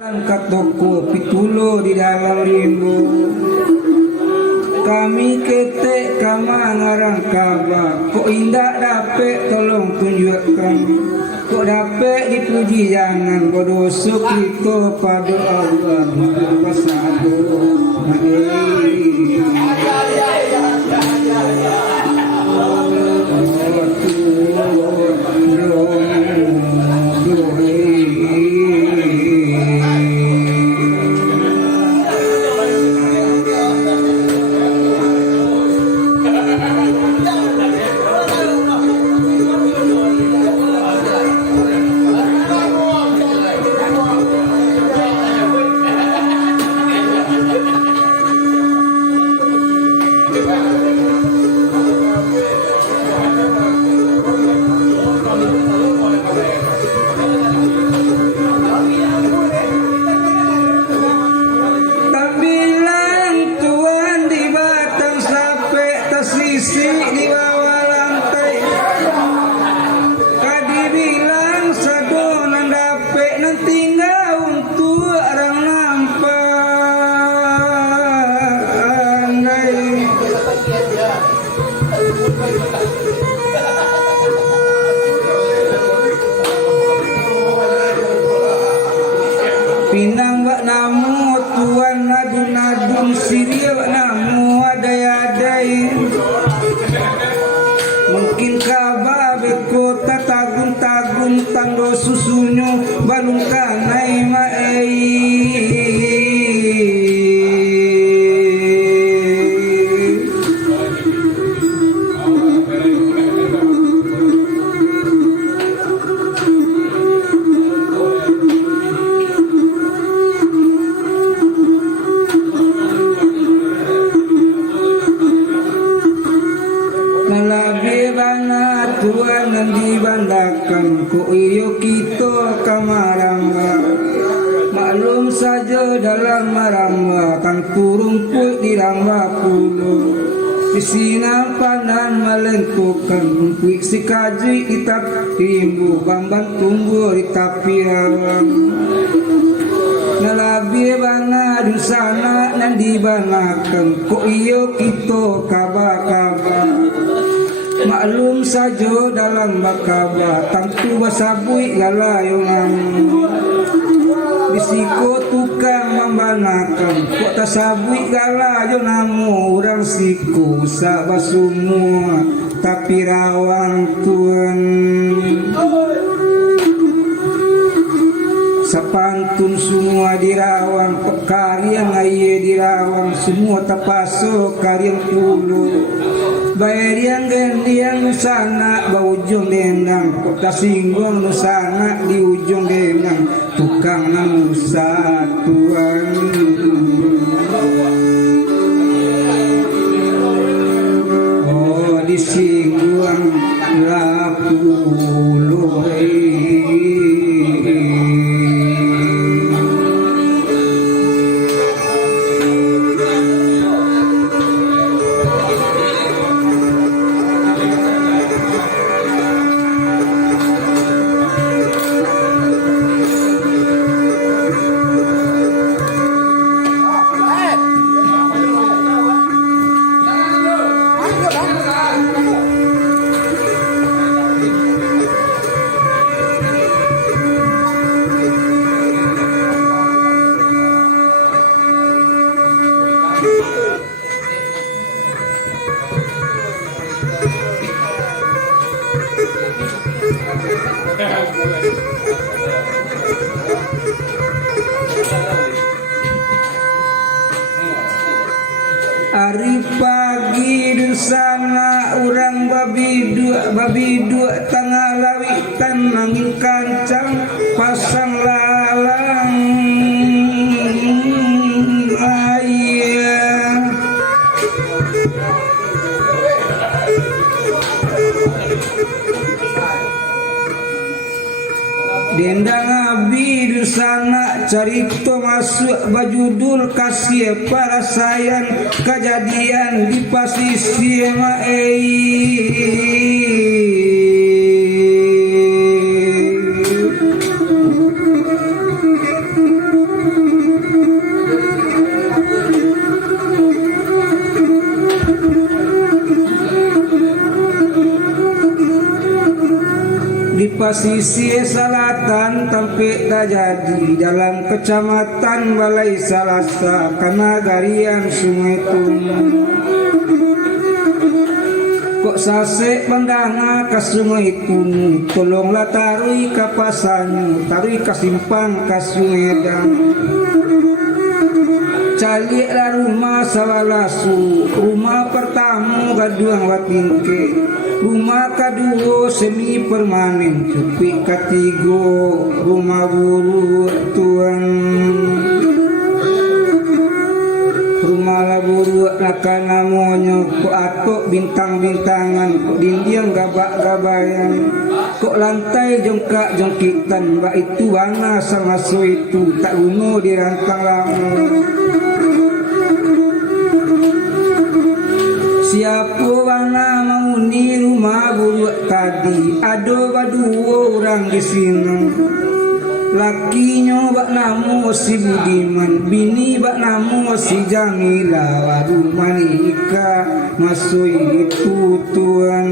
Angkat toko pitulo di dalam limbo. Kami ketek kama ngarang kaba. Kok indah dapet tolong tunjukkan. Kok dapet dipuji jangan bodoh sukrito pada Allah pasado. Di bawah lantai kadi bilang sadonan dapet nanti nggak untuk orang nampak pinang wak namu tuan nadun-nadun siria wak namu adai-adai mungkin kaba bekota tagun-tagun tando susunyo balung kanai maei Tuan yang dibandakan ku iyo kita kamaramba maklum saja dalam maramba kan kurumput di ramba puluh di sini panan melentukan kuik si kaji itap timbu bambang tumbuh di tapi awang nalabi bana dusana nan dibanakan ku iyo kita kaba-kaba maklum saja dalam bakaba tangtu basabui galayongan bisiko tukang membanakan kok tasabui galayo namu urang siku sabah semua tapi rawang tuan sapantun semua dirawang pekarian aye dirawang semua tapasok karian puluh bayar yang gendiang nusana ba ujung dendang kota singgong nusana di ujung dendang tukang namusa tuan oh di singgong lapuluh Hari pagi di sana orang babi dua tengah lawitan angin kancang pasang lalang ayah dendang abi di sana carito masuk bajudul kasih para sayang kejadian di pasisi maei Pasisir selatan Tampik Tajadi dalam kecamatan Balai Salasa Kanagarian Sungai Tunung. Kok sasek pandanga ke Sungai Tunung, tolonglah tarui ke Pasanyu, tarui ke Simpang ke Sumedang. Caliklah rumah sawalasu, rumah pertama gaduang watingke, rumah kedua semi permanen, cupik ketiga rumah buru tuan. Rumah lah buru laka namanya, kok atok bintang-bintangan, kok dinding gabak-gabayan, kok lantai jongkak-jongkitan, bak itu warna sama so itu, tak uno dirantang lama. Siapa warna mau ni rumah buruk tadi, ada dua orang di sini. Lakinya bak namo si Budiman, bini bak namo si Jamila. Rumah nikah masuk itu tuan.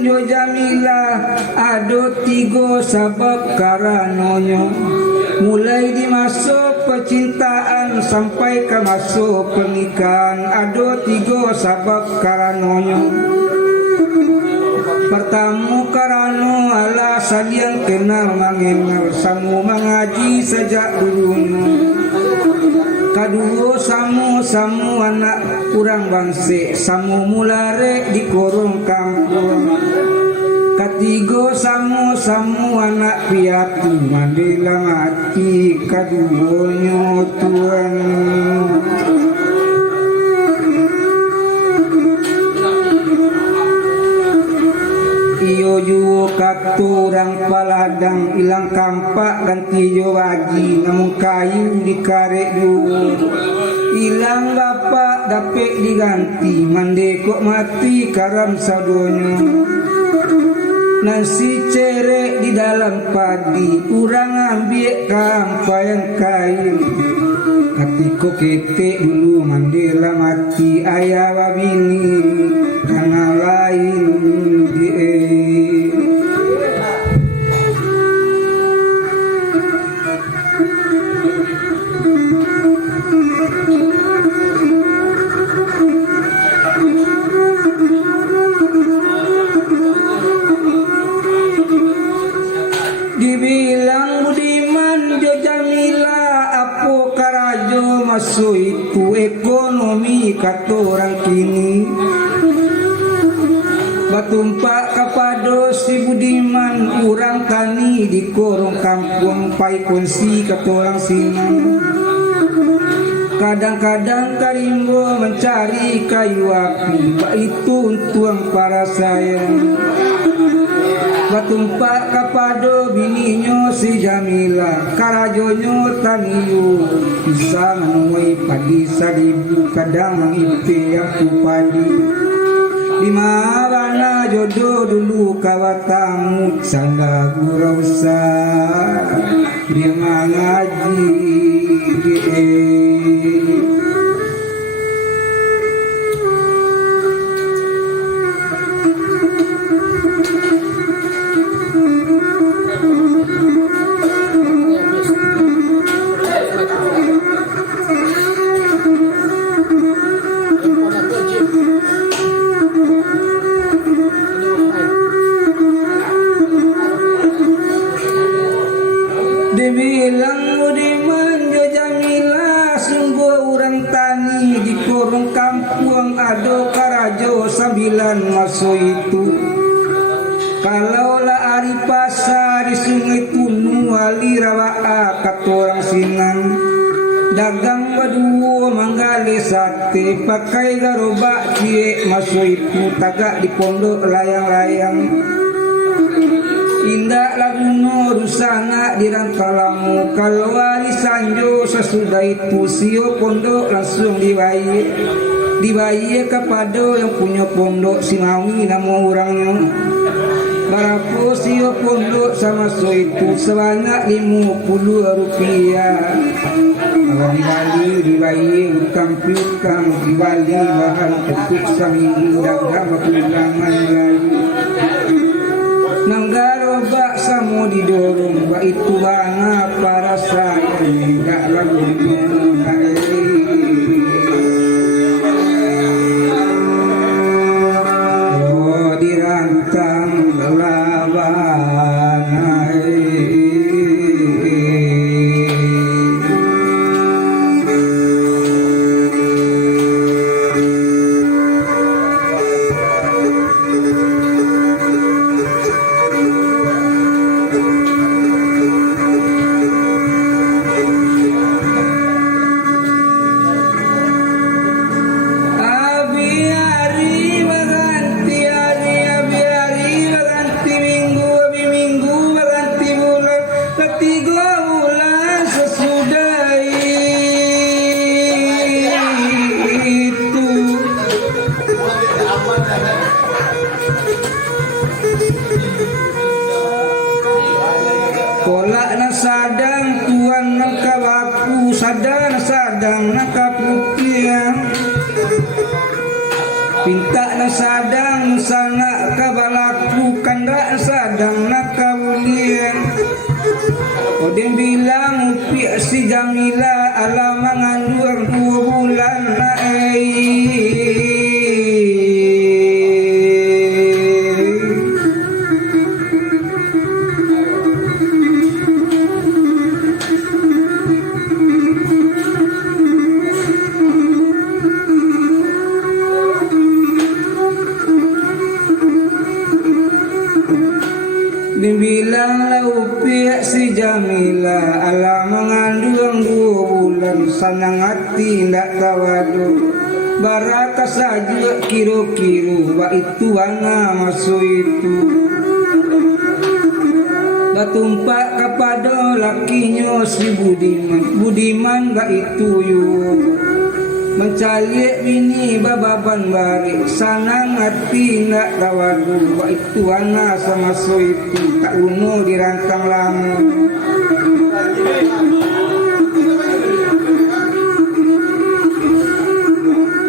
Jo Jamila ada tiga sebab karenanya, mulai di masa percintaan sampai ke masa pernikahan ada tiga sebab karenanya. Pertama karena Allah saling kenal mengenal, sama mengaji sejak dulunya. Kedua sama anak kurang bangsa, sama mulare di korong kampung. Ketiga sama anak piatu, mandela mati keduanya tuan. Iyo juga katurang paladang ilang kampak ganti jo waji, namun kayu dikarek dulu. Ilang bapak dapet diganti, mande kok mati karam sadonyo. Nasi cerek di dalam padi, urang ambil kampak yang kayu. Katiko ketek dulu mandela mati, ayah wabini karena lain die. Dibilang Budiman jo Jamila, apo karajo masuk itu ekonomi kata orang kini. Batumpak kepada si Budiman, orang tani di korong kampung pai konsi kata orang sini. Kadang-kadang karimbo mencari kayu api, itu untung para sayang. Batumpak kepada bininya si Jamila, karajonyo taniyo, bisa menuai padi seribu, kadang mengipi aku padi. Di mana jodoh dulu kawatamu, sangga gurausa, dia mengaji. Dibilang Budiman jo Jamila, sungguh orang tani di korong kampung ada karajo sambilan masuk itu. Kalau lah hari pasar di Sungai Tunung wali rawaa kata orang Sinan, dagang berdua manggale sate pakai garobak cie masuk itu, tagak di pondok layang-layang. Indah laguno rusana di rantalamu, kalau wali sanjo sesudah itu sio pondok langsung dibayi kepada yang punya pondok Singawi nama orangnya. Barapo sio pondok sama so itu sebanyak 50 rupiah. Kalau di Bali dibayar hutang piutang, di Bali bahan ketuk saminggu dagang kepulangan lagi. Nanggaro bak samo didorong, bak itu bana para saya enggak lagu mengenai. Oh dirantang labanai. Kolak na sadang tuan nakawaku sadang nakaputian. Pinta na sadang sana kabalaku kanda sadang nakaulian. Odin bilang upi si Jamila alamangan 2 bulan na dibilang laupi si Jamila ala mengandung 2 bulan sanang hati ndak tawadu baraka saja kiro-kiro wa itu wana masu itu batumpak kepada lakinya si Budiman gak itu yuk mencari bini bababan bari sanang hati nak tawadu wa itu ana sama so itu tak uno dirantang lama.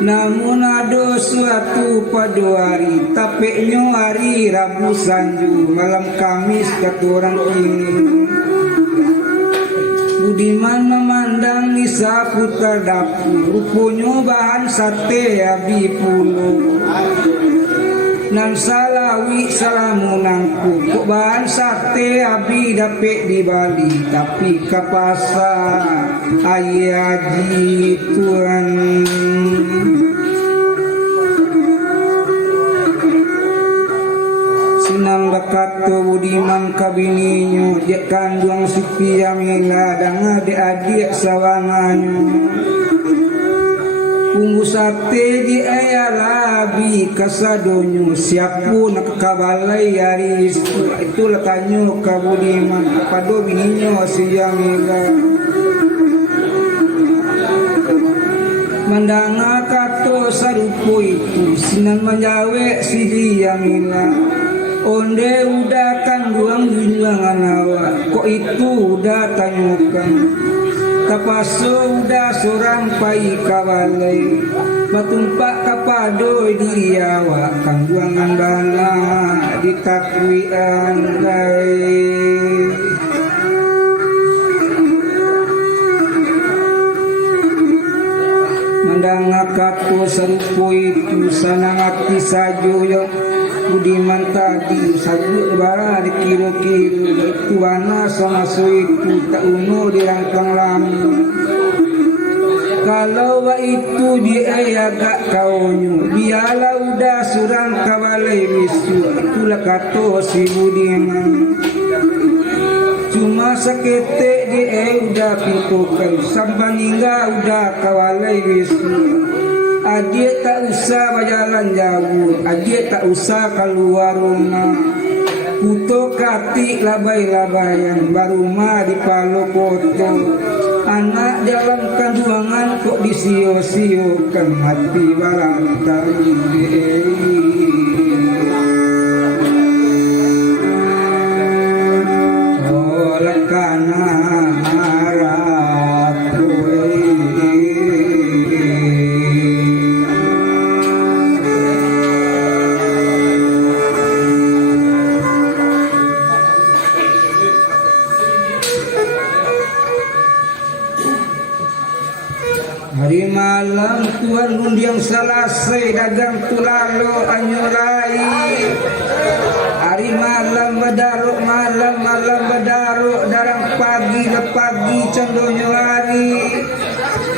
Namun ada suatu pada hari tapeknya hari Rabu Sanju malam Kamis kata orang ini Budiman memandang di seputar dapur rupanya bahan sate abi puluh nan salawi salamunangku kok bahan sate abi dapet di Bali tapi ke pasar ayah haji tuan sinang dekat ke Budiman kabininyo jek kandung Siti Jamila dan adik-adik sawanganyo punggu sate di ayah labi kasadonyo siapu nak kabalai hari itu lekanyo ke Budiman kepada bininyo si Jamila mandanga kato sarupo itu sinan menjawe si Jamila onde udah kan ruang junjangan awak kok itu udah tanyakan kapaso udah seorang pai kabalai batumpak kapado diri awak kan ruangan bala ditakui andai mandang akato sarupo itu sanangati sajo yo Budiman tadi sajuk bara dikiro-kiro itu wana sama itu tak uno dirangkang lama kalau wa itu dia agak kaunyu biarlah udah surang kabalai bisu itulah kato si Budiman cuma seketek dia udah pintukan sampai hingga udah kabalai bisu adik tak usah berjalan jauh, adik tak usah keluar rumah. Puto katik labai-labayan, baru mah di palo foto. Anak dalam kandungan kok disio-siokan hati barang tadi. Hari malam Tuhan undiang selesai dagang tulalo anyurai. Hari malam badaruk malam badaruk darang pagi condonyo hari.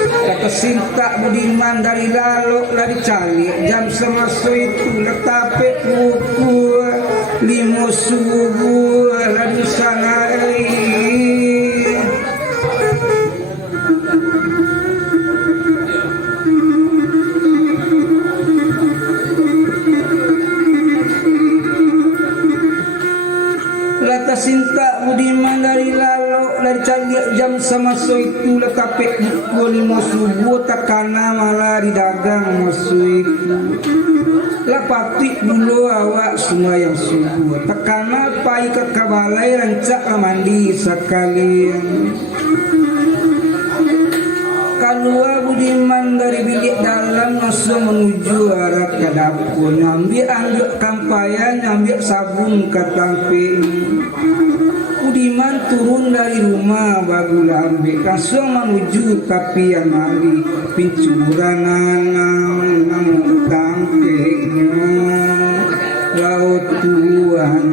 Kata sinta budiman dari lalu lari cali jam semasu itu letapet buku limo subuh lari sana. Lata sinta budiman dari lalu dari cari jam semasu itu lekapek buku limo subuh takana malah didagang masu itu lapati dulu awak semua yang subuh takana pai ke kabalai rancak mandi sekalian. Kalua budiman dari bilik dalam langsung menuju arah ke dapur, nyambil anjuk kampayan, nyambil sabun ke tampe. Budiman turun dari rumah bagula ambil langsung menuju kapian mari pincuran nang tampeknya laut Tuhan.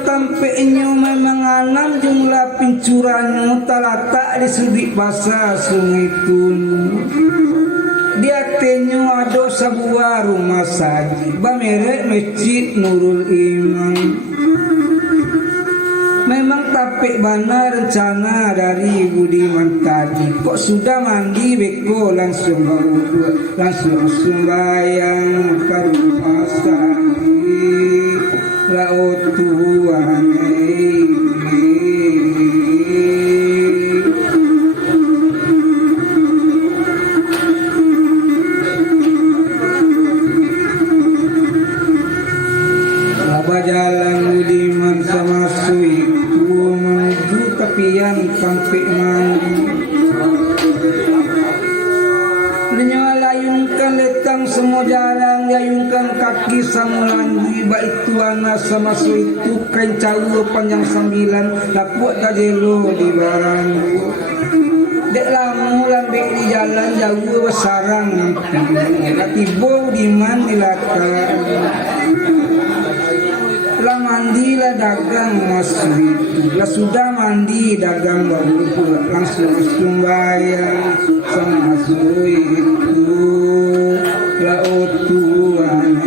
Tampeknya memang anam jumlah pincurannya talatak di sudut pasar sungai Tunu. Dia tenyu ada sebuah rumah saji bamerek masjid Nurul Iman. Memang tapek bana rencana dari Budiman tadi. Kok sudah mandi beko langsung berwudu, langsung sembahyang ke rumah saji laut Tuhan. Laba jalan Budiman sama suiku menuju tepian sampai mandi. Layungkan letang semua jalan, layungkan kaki samulandi baik tuana sama itu kain cawu panjang 9 lapuk tajelo di barang. Dek lamu lambek di jalan jauh besarang tiba Budiman dilakan. Lah mandi lah dagang masuk itu. Lah sudah mandi dagang baru langsung sembahyang sama masuk itu. Laut Tuhan.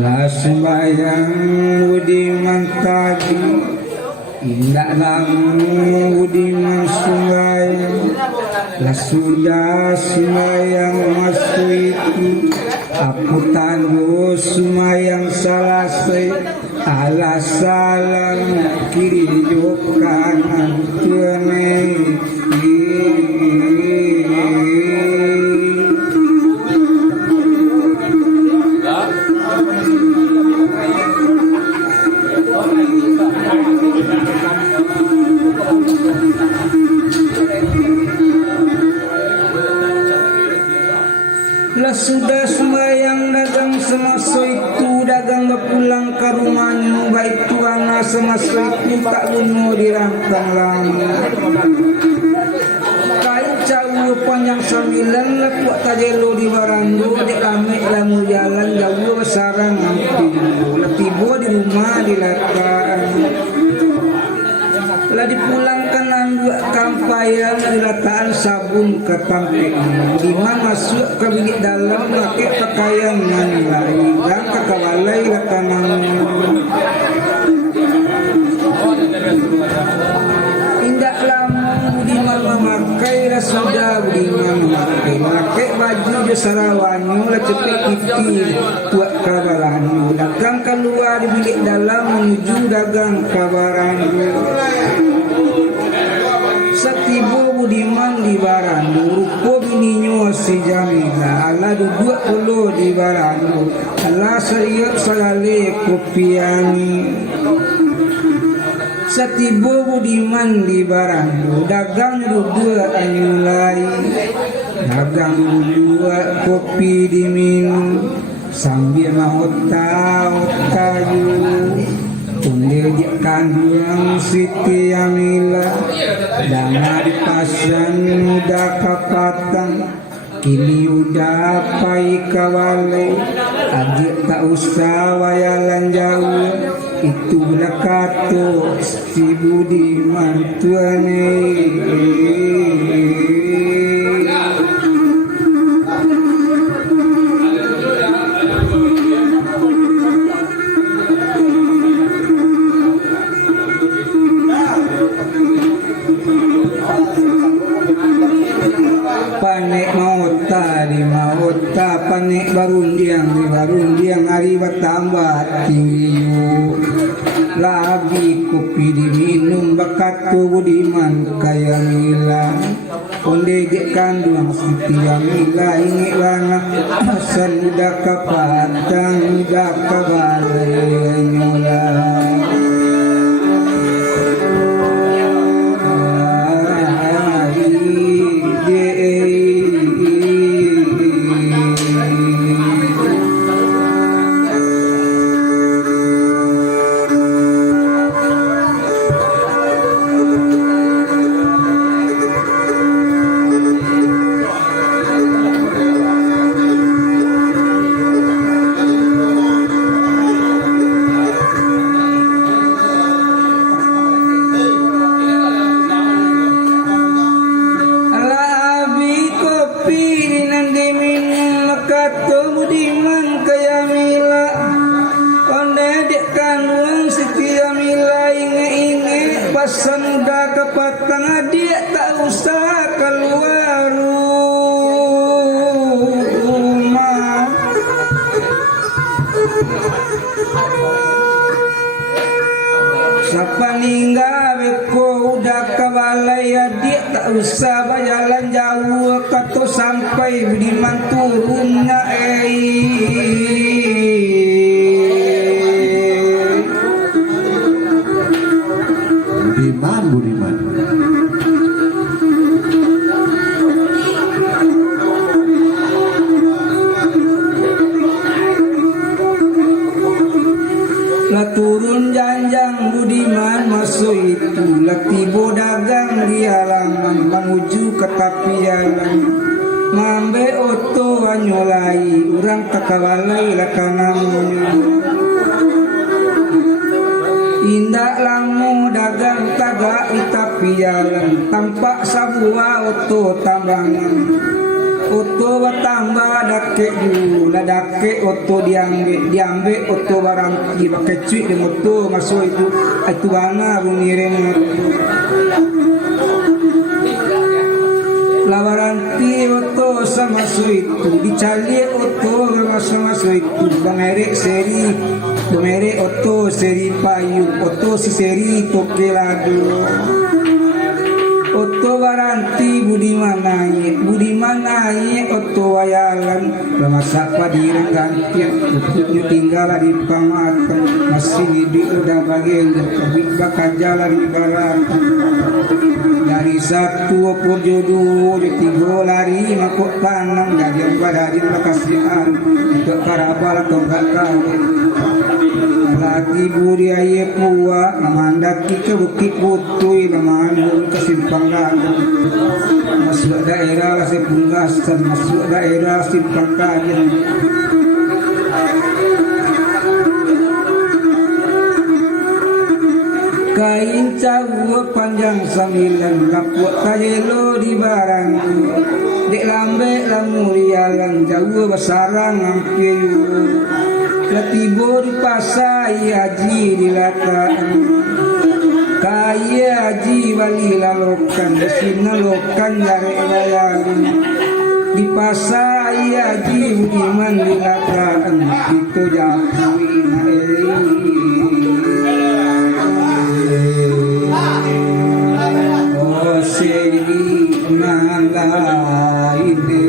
Lah sembahyang Budiman tadi. Indah lamu Budiman sembahyang. Lah sudah sembahyang masuk itu. Aku tangguh sembahyang selesai. Alas salam kiri jok kanan tuane. Lah sudah sembahyang dagang semasa itu dagang pulang ke rumahnya baik tuana semasa itu tak bunuh di rantang lama. Kain cawu panjang 9 lepuk tajelo di barandu dek lamik lamu jalan jauh sarang hampir. Lah tiba di rumah dilataan. Lah dipulangkan dua kampayan dilataan sabun ke tampek. Budiman masuk ke bilik dalam pakai pakaian manilai dan ke kabalai lakanang. Indah lama Budiman memakai lah sudah Budiman memakai baju di sarawanyu lah cepet piti buat kabalanyu. Dagang keluar di bilik dalam menuju dagang kabaranyu. Setibo Budiman di barandu rupo bininya si Jamila ala ladu 20 di barandu Allah seriuk salale kopiani satibo budiman di barandu dagang dua anyulai dagang dua kopi diminum sambil mahot kayu Tunjek kandung Siti Amila dana di pasan udah kapatang kini udah pai kawale adik tak usah wayalan jauh itu lakato si Budiman tuane. Panik mauta di mauta panik barundiang di barundiang hari bertambah tinggi lagi kopi diminum bakat Budiman kaya mila onde dek kandung Siti Amila ini lana asal udah kapatang udah kabalai nyola Budiman kaya mila onde dek kandung Siti Amila inge pasan udah kepatang adik tak usah keluar rumah siapa ninggal beko udah kabalai adik tak usah bajalan jauh kato sampai Budiman turunnya Budiman lah turun janjang Budiman masuk itu lah tibo dagang di halaman menuju ke tepi jalan ngambil oto anyolai orang takabalai lah kanan indak lamu dagang tagak di tepi jalan tampak sebuah oto tambangan oto bertambah dakek dulu lah dakek oto diambil oto barang dipakai cuit dengan oto masuk itu bana bunyiren lawaranti oto sama itu dicari oto sama itu bangerek seri bangerek oto seri payung oto si seri toke ladu oto waranti Budiman naik oto wayalan lamasak padirang gantian tutupnya tinggal di pamatan masih hidup udah bagian bakal jalan di barat dari satu opor jodoh di tiga lari makuk tanam dari yang badari makasihan untuk karabal atau gak kawin lagi budaya puak memandaki ke Bukit Putui memandung ke Simpang Gading masuk daerah Sepunggasan masuk daerah Simpang Gading kain cawu panjang 9 lapuk tajelo di barang dek lambe lamurialan jauh besarang ampiu ketibo di pasai haji di lataan kaya haji wali lalokan desina lokan jare layan di pasai haji Budiman di lataan itu japuin oh seni nangga ini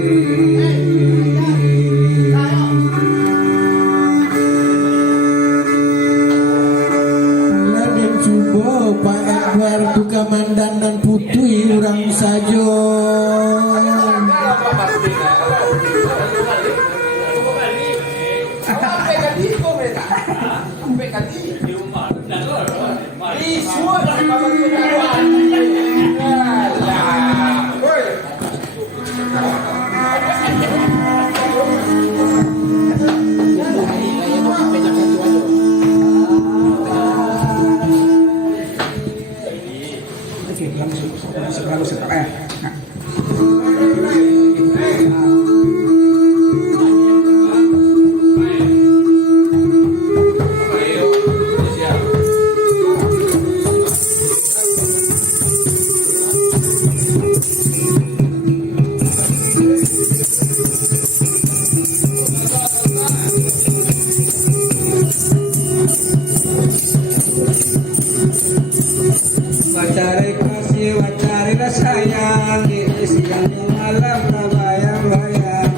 Wacare kasih, wacare sayang, di siang malam kabayang-bayang.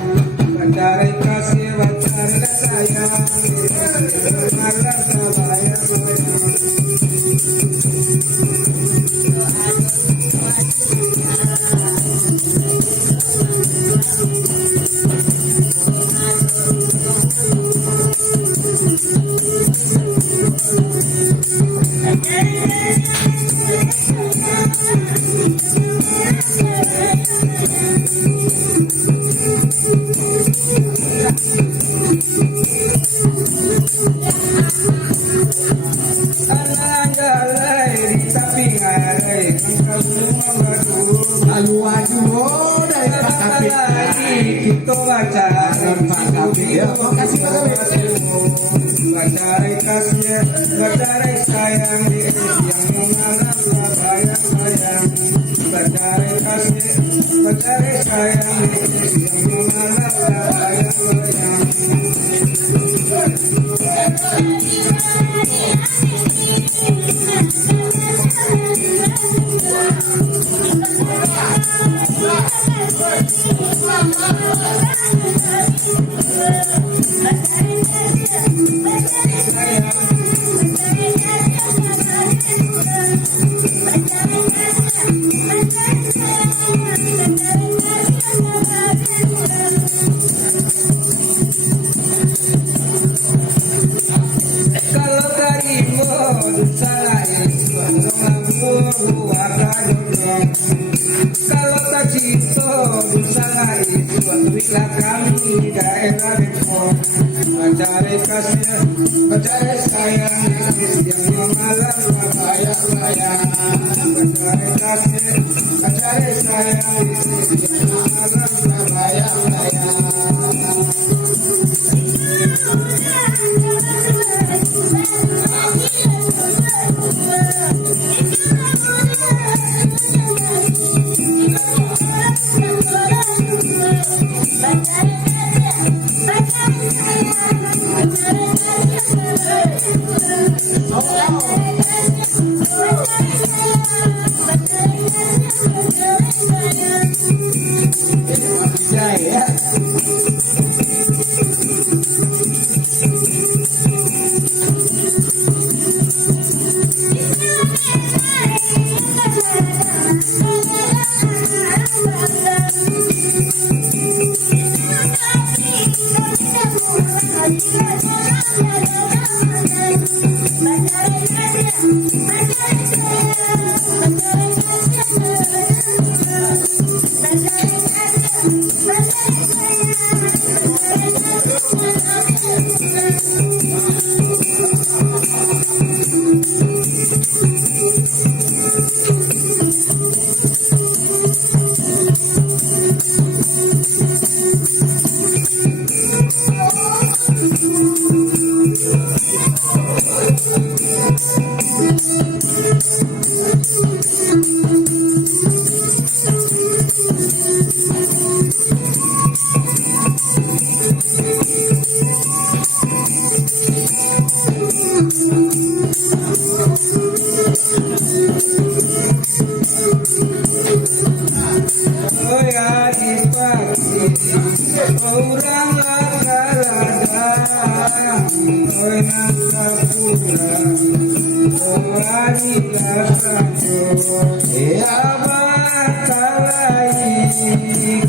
Wacare kasih, wacare sayang, di siang malam kabayang-bayang. Kita baca kasih, baca sayang di siang malam kabayang-bayang. Baca kasih, baca sayang di siang malam kabayang-bayang. Kalau karimu salah itu kalau tak cinta salah itu berilah kami daerah Depok. Mencari kasih, mencari sayang di siang malam kabayang-bayang. Mencari kasih, mencari sayang di siang malam kabayang-bayang.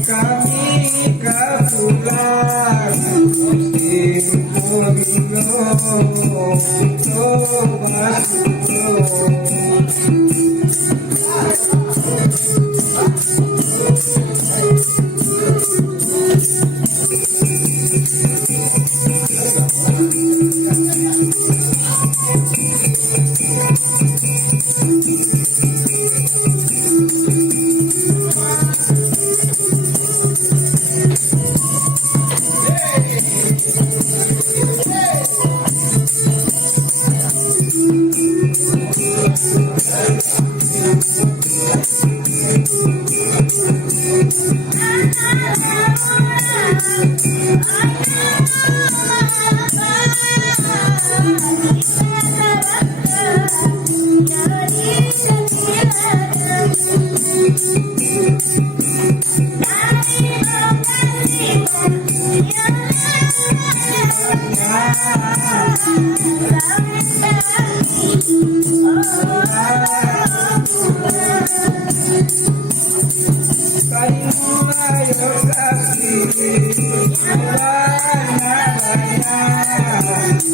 Kami kepulang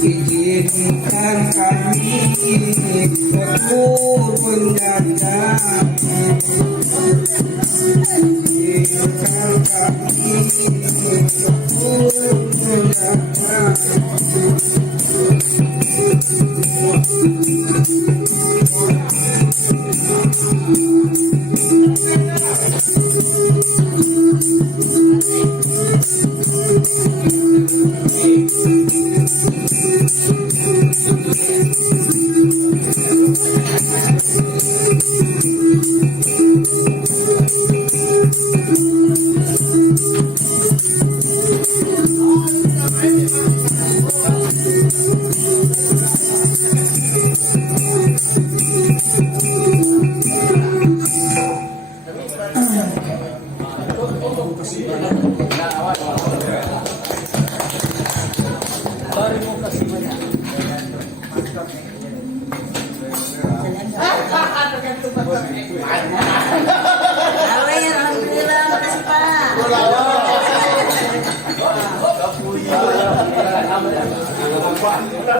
Izinkan kami berkurun datang. Izinkan kami berkurun datang.